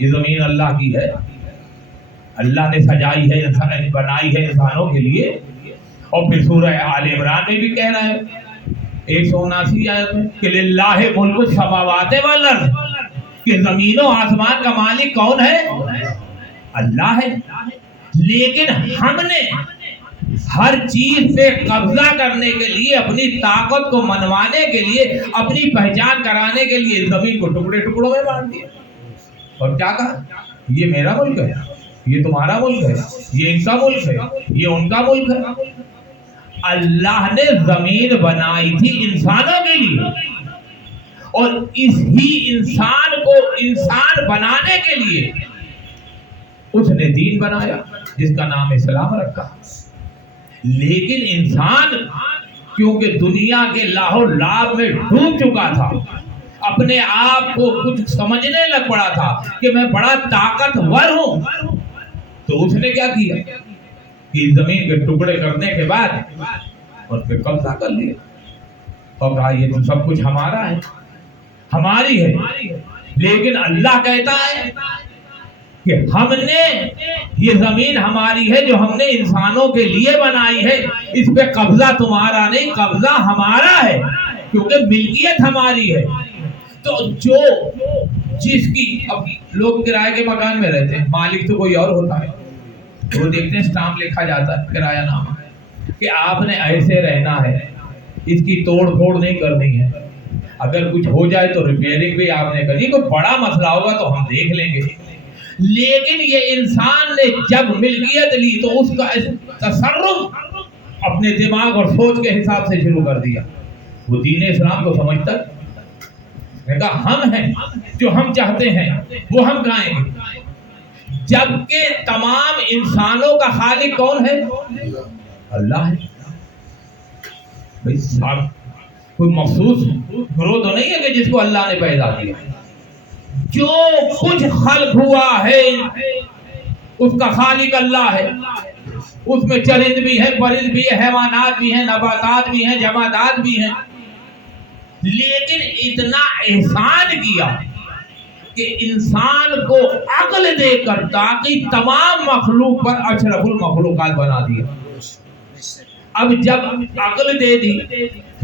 یہ زمین اللہ کی ہے، اللہ نے سجائی ہے، بنائی ہے انسانوں کے لیے. اور پھر سورہ آل عمران میں بھی کہہ رہا ہے 179 آیت میں کہ للہ ملک السماوات والارض، کہ زمین و آسمان کا مالک کون ہے؟ اللہ ہے. لیکن ہم نے ہر چیز سے قبضہ کرنے کے لیے، اپنی طاقت کو منوانے کے لیے، اپنی پہچان کرانے کے لیے زمین کو ٹکڑے ٹکڑوں میں بانٹ دیا اور کیا کہا یہ میرا ملک ہے، یہ تمہارا ملک ہے، یہ ان کا ملک ہے، یہ ان کا ملک ہے. اللہ نے زمین بنائی تھی انسانوں کے لیے، اور اس ہی انسان کو انسان بنانے کے لیے اس نے دین بنایا جس کا نام اسلام رکھا. لیکن انسان کیونکہ دنیا کے لاہ و لعب میں ڈوب چکا تھا، اپنے آپ کو کچھ سمجھنے لگ پڑا تھا کہ میں بڑا طاقتور ہوں، تو اس نے کیا کیا کہ زمین کے ٹکڑے کرنے کے بعد اس پہ قبضہ کر لیا اور کہا یہ تو سب کچھ ہمارا ہے، ہماری ہے. لیکن اللہ کہتا ہے کہ ہم نے یہ زمین ہماری ہے جو ہم نے انسانوں کے لیے بنائی ہے، اس پہ قبضہ تمہارا نہیں، قبضہ ہمارا ہے کیونکہ ملکیت ہماری ہے. تو جو جس کی، اب لوگ کرائے کے مکان میں رہتے ہیں، مالک تو کوئی اور ہوتا ہے، وہ دیکھتے ہیں اسٹامپ لکھا جاتا ہے کرایہ نامہ کہ آپ نے ایسے رہنا ہے، اس کی توڑ پھوڑ نہیں کرنی ہے، اگر کچھ ہو جائے تو ریپیئرنگ بھی آپ نے کرنی، کوئی بڑا مسئلہ ہوگا تو ہم دیکھ لیں گے. لیکن یہ انسان نے جب ملکیت لی تو اس کا تصرف اپنے دماغ اور سوچ کے حساب سے شروع کر دیا. وہ دین اسلام کو سمجھتا ہے، کہا ہم ہیں، جو ہم چاہتے ہیں وہ ہم گائیں گے، جبکہ تمام انسانوں کا خالق کون ہے؟ اللہ ہے. کوئی مخصوص گروہ تو نہیں ہے کہ جس کو اللہ نے پیدا کیا. جو کچھ خلق ہوا ہے اس کا خالق اللہ ہے. اس میں چرند بھی ہے، پرند بھی ہے، حیوانات بھی ہیں، نباتات بھی ہیں، جمادات بھی ہیں. لیکن اتنا احسان کیا کہ انسان کو عقل دے کر تاکہ تمام مخلوق پر اشرف المخلوقات بنا دیا. اب جب عقل دے دی،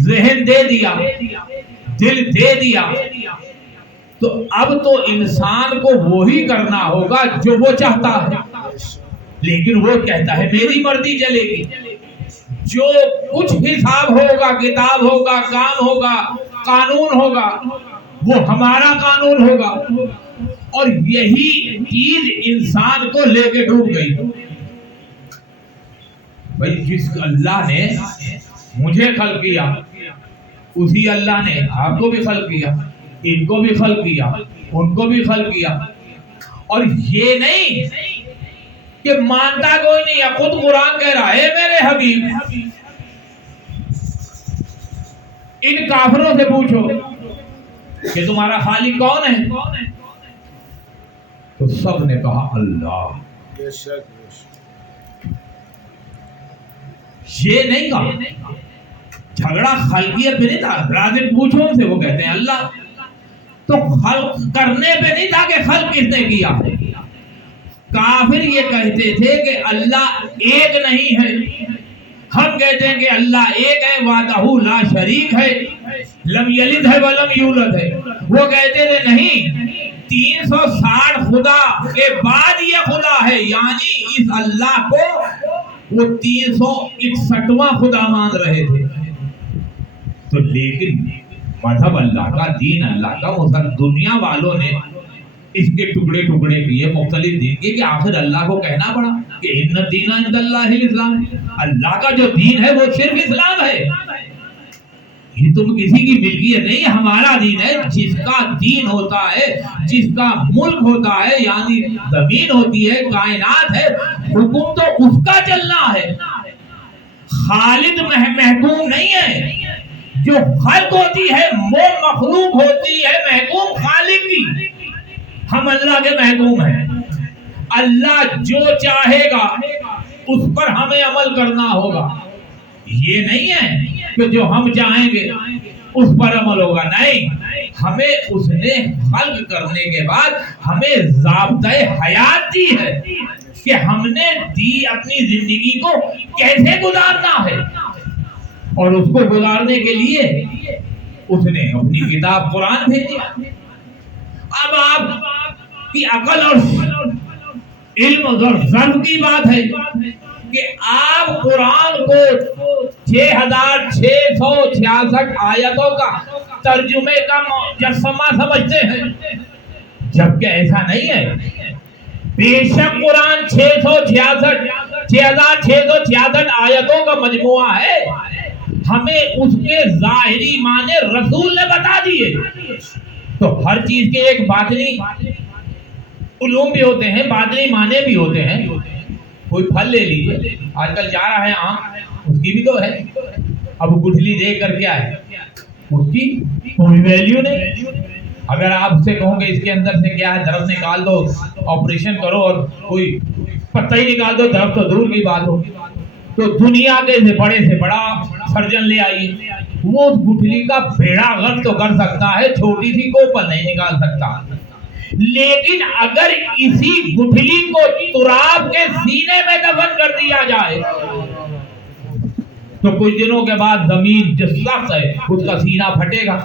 ذہن دے دیا، دل دے دیا، تو اب تو انسان کو وہی کرنا ہوگا جو وہ چاہتا ہے. لیکن وہ کہتا ہے میری مرضی چلے گی، جو کچھ حساب ہوگا، کتاب ہوگا، کام ہوگا، قانون ہوگا، وہ ہمارا قانون ہوگا. اور یہی چیز انسان کو لے کے ڈوب گئی. بھائی جس اللہ نے مجھے خلق کیا، اسی اللہ نے آپ کو بھی خلق کیا، ان کو بھی خلق کیا، ان کو بھی خلق کیا. اور یہ نہیں کہ مانتا کوئی نہیں ہے، خود قرآن کہہ رہا ہے میرے حبیب ان کافروں سے پوچھو کہ تمہارا خالق کون ہے، تو سب نے کہا اللہ. یہ نہیں کہا، جھگڑا خلقیت پہ نہیں تھا. رازق پوچھو ان سے، وہ کہتے ہیں اللہ. تو خلق کرنے پہ نہیں تھا کہ خلق کس نے کیا ہے. کافر یہ کہتے تھے کہ اللہ ایک نہیں ہے، ہم کہتے ہیں کہ اللہ ایک ہے، وحدہ لا شریک ہے، لم یلد ہے ولم یولد ہے. وہ کہتے تھے نہیں، 360 خدا کے بعد یہ خدا ہے، یعنی اس اللہ کو وہ 361واں خدا مان رہے تھے. تو لیکن مذہب اللہ کا، دین اللہ کا، دنیا والوں نے اس کے ٹکڑے ٹکڑے کیے مختلف دین کے، کہ آخر اللہ کو کہنا پڑا کہ ان الدین عند اللہ الاسلام، اللہ کا جو دین ہے وہ صرف اسلام ہے. یہ تم کسی کی ملکیت نہیں، ہمارا دین ہے. جس کا دین ہوتا ہے، جس کا ملک ہوتا ہے، یعنی زمین ہوتی ہے، کائنات ہے، حکم تو اس کا چلنا ہے. خالق محکوم نہیں ہے. جو خلق ہوتی ہے وہ مخلوق ہوتی ہے محکوم خالق کی. ہم اللہ کے محکوم ہیں. اللہ جو چاہے گا اس پر ہمیں عمل کرنا ہوگا. یہ نہیں ہے کہ جو ہم چاہیں گے اس پر عمل ہوگا. نہیں, ہمیں اس نے خلق کرنے کے بعد ہمیں ضابطۂ حیات دی ہے کہ ہم نے اپنی زندگی کو کیسے گزارنا ہے, اور اس کو گزارنے کے لیے اس نے اپنی کتاب قرآن بھیجی. اب آپ کی عقل اور علم اور ضرب کی بات ہے کہ آپ قرآن کو 6666 آیتوں کا ترجمے کا مجسمہ سمجھتے ہیں, جبکہ ایسا نہیں ہے. بے شک قرآن 6666 آیتوں کا مجموعہ ہے, ہمیں اس کے ظاہری معنی رسول نے بتا دیے. تو ہر چیز کے ایک باطنی علوم بھی ہوتے ہیں, باطنی معنی بھی ہوتے ہیں. کوئی پھل لے لیجیے, آج کل جا رہا ہے آم, اس کی بھی تو ہے. اب گٹھلی دیکھ کر کیا ہے, اس کی کوئی ویلیو نہیں. اگر آپ سے کہوں گے اس کے اندر سے کیا ہے, درخت نکال دو, آپریشن کرو اور کوئی پتہ ہی نکال دو, درخت تو دور کی بات ہو. تو دنیا کے بڑے سے بڑا سرجن لے آئیے, وہ اس گٹھلی کا بیڑا غرق تو کر سکتا ہے, چھوٹی سی کوپل نہیں نکال سکتا. لیکن اگر اسی گٹھلی کو تراب کے سینے میں دفن کر دیا جائے تو کچھ دنوں کے بعد زمین جس سخت ہے اس کا سینہ پھٹے گا,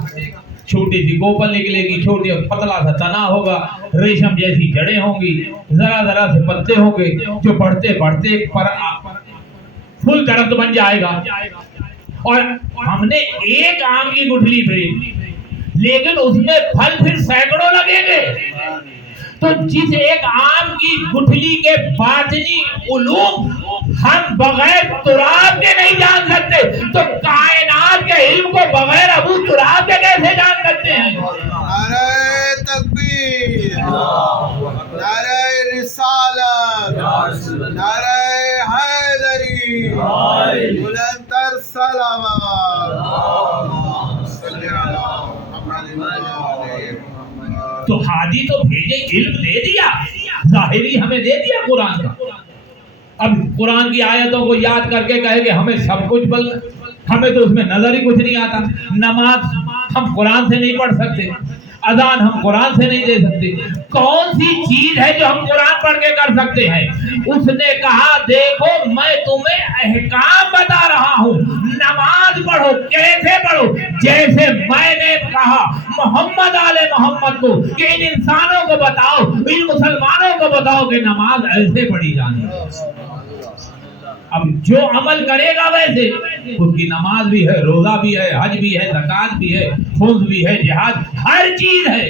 چھوٹی سی کوپل نکلے گی, چھوٹی پتلا سا تنا ہوگا, ریشم جیسی جڑیں ہوں گی, ذرا ذرا سے پتے ہوں گے, جو بڑھتے بڑھتے پر فل درخت بن جائے گا. اور ہم نے ایک آم کی گٹھلی بھیجی, لیکن اس میں پھل پھر سینکڑوں لگیں گے. تو جس ایک آم کی گٹھلی کے باطنی علوم ہم بغیر تراب کے نہیں جان سکتے, تو کائنات کے علم کو بغیر ابو تراب کے کیسے جان سکتے ہیں؟ نعرہ تکبیر, نعرہ رسالت, نعرہ حیدری, بلندتر صلوات. تو ہادی تو بھیجے, علم دے دیا, ظاہری ہمیں دے دیا قرآن کا. اب قرآن کی آیتوں کو یاد کر کے کہے کہ ہمیں سب کچھ ہمیں تو اس میں نظر ہی کچھ نہیں آتا. نماز ہم قرآن سے نہیں پڑھ سکتے, اذان ہم قرآن سے نہیں دے سکتے. کون سی چیز ہے جو ہم قرآن پڑھ کے کر سکتے ہیں؟ اس نے کہا دیکھو میں تمہیں احکام بتا رہا ہوں, نماز پڑھو. کیسے پڑھو؟ جیسے میں نے کہا محمد آل محمد کو کہ ان انسانوں کو بتاؤ, ان مسلمانوں کو بتاؤ کہ نماز ایسے پڑھی جانی ہے. اب جو عمل کرے گا ویسے, اس کی نماز بھی ہے, روزہ بھی ہے, حج بھی ہے, زکات بھی ہے, خمس بھی ہے, جہاد, ہر چیز ہے.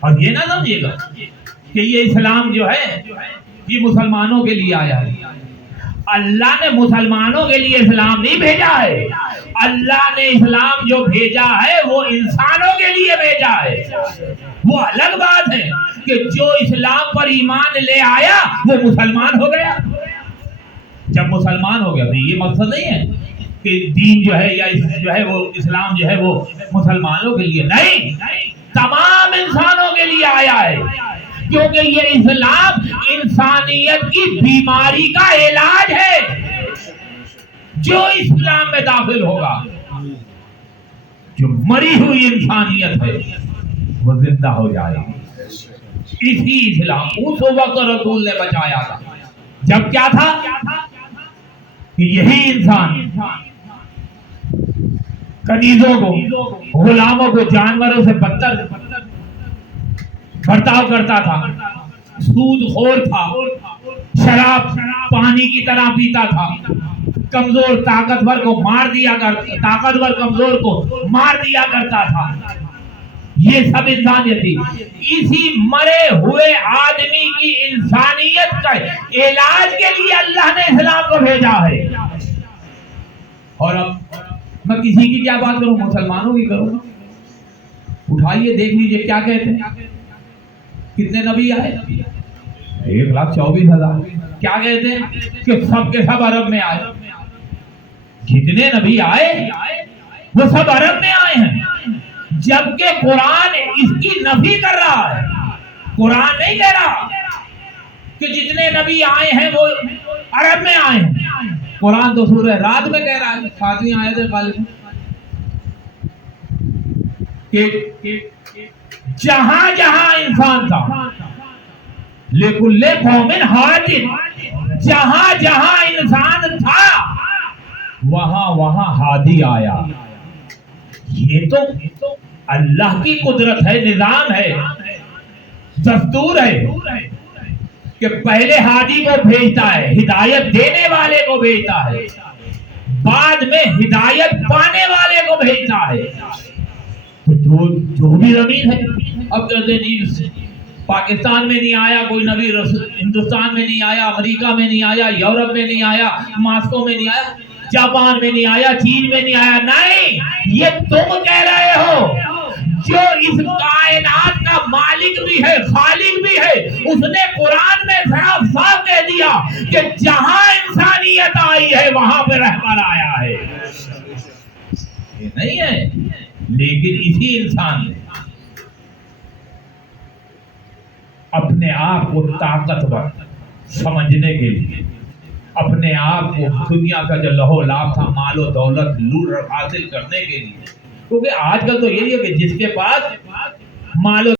اور یہ نہ سمجھیے گا کہ یہ اسلام جو ہے یہ مسلمانوں کے لیے آیا ہے. اللہ نے مسلمانوں کے لیے اسلام نہیں بھیجا ہے. اللہ نے اسلام جو بھیجا ہے وہ انسانوں کے لیے بھیجا ہے. وہ الگ بات ہے کہ جو اسلام پر ایمان لے آیا وہ مسلمان ہو گیا. جب مسلمان ہو گیا تو یہ مقصد نہیں ہے کہ دین جو ہے یا جو ہے وہ اسلام جو ہے وہ مسلمانوں کے لیے نہیں, تمام انسانوں کے لیے آیا ہے. کیونکہ یہ اسلام انسانیت کی بیماری کا علاج ہے. جو اسلام میں داخل ہوگا, جو مری ہوئی انسانیت ہے وہ زندہ ہو جائے گی. اسی اسلام اس وقت رسول نے بچایا تھا جب کیا تھا کہ یہی انسان کنیزوں کو, غلاموں کو جانوروں سے بدتر برتاؤ کرتا تھا, سود خور تھا, شراب پانی کی طرح پیتا تھا, کمزور طاقتور کو مار دیا طاقتور کمزور کو مار دیا کرتا تھا. یہ سب انسانیت تھی. اسی مرے ہوئے آدمی کی انسانیت کا علاج کے لیے اللہ نے اسلام کو بھیجا ہے. اور اب میں کسی کی کیا بات کروں, مسلمانوں کی کروں. اٹھائیے دیکھ لیجئے کیا کہتے ہیں. کتنے نبی آئے؟ 1,24,000. کیا کہتے ہیں کہ سب کے سب عرب میں آئے. جتنے نبی آئے وہ سب عرب میں آئے ہیں, جبکہ قرآن اس کی نفی کر رہا ہے. قرآن نہیں کہہ رہا کہ جتنے نبی آئے ہیں وہ عرب میں آئے ہیں. قرآن تو سورہ رات میں کہہ رہا ہے, 7ویں آیت ہے غالب. کہ جہاں جہاں انسان تھا لکل قوم ہاد، جہاں جہاں انسان تھا وہاں وہاں ہادی آیا۔ یہ تو اللہ کی قدرت ہے، نظام ہے، دستور ہے کہ پہلے ہادی کو بھیجتا ہے، ہدایت دینے والے کو بھیجتا ہے، بعد میں ہدایت پانے والے کو بھیجتا ہے۔ تو جو بھی زمین ہے، اب کہتے ہیں پاکستان میں نہیں آیا کوئی نبی، ہندوستان میں نہیں آیا، امریکہ میں نہیں آیا، یورپ میں نہیں آیا، ماسکو میں نہیں آیا، جاپان میں نہیں آیا، چین میں نہیں آیا۔ نہیں، یہ تم کہہ رہے ہو۔ جو اس کائنات کا مالک بھی ہے، خالق بھی ہے، اس نے قرآن میں صاف صاف کہہ دیا کہ جہاں انسانیت آئی ہے وہاں پہ رہبر آیا ہے۔ یہ نہیں ہے، لیکن اسی انسان نے اپنے آپ کو طاقتور سمجھنے کے لیے، اپنے آپ کو دنیا کا جو لہو لعب تھا، مال و دولت لوٹ حاصل کرنے کے لیے، کیونکہ آج کل تو یہی ہے کہ جس کے پاس مال و